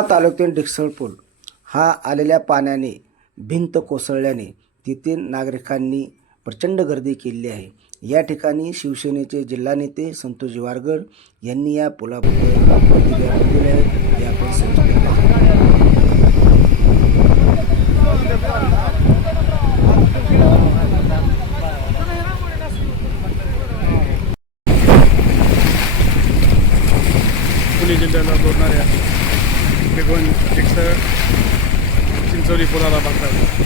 तालुक्यातील डिक्सळ पूल हा आलेल्या पाण्याने भिंत कोसळल्याने तिथे नागरिकांनी प्रचंड गर्दी केली आहे. या ठिकाणी शिवसेनेचे जिल्हा नेते संतोष वारगर यांनी या पुलाबद्दल पुणे जिल्ह्याला जोडणाऱ्या निघून एकसर चिंचोली पुलाला बांधतात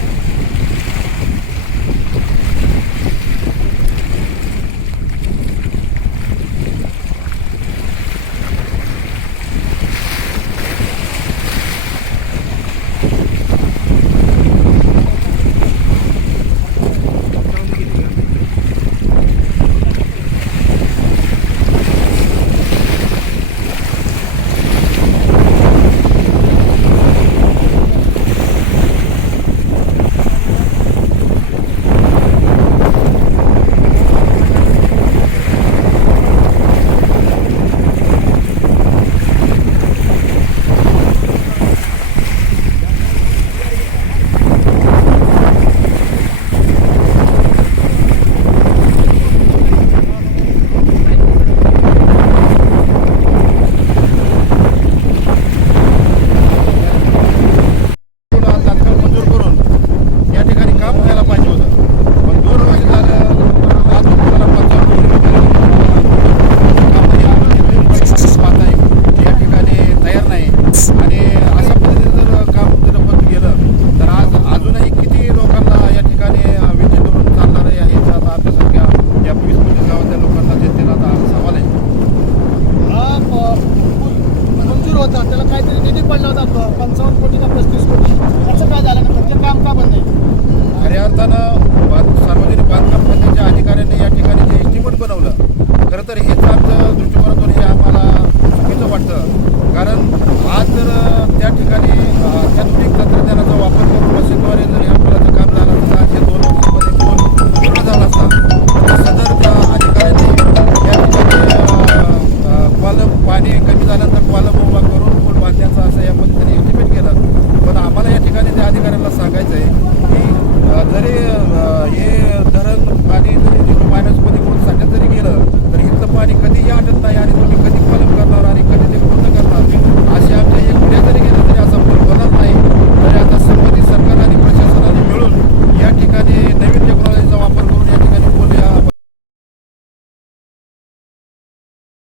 तरी हे धरण पाणी जरी पाण्यासोबत कोण जरी गेलं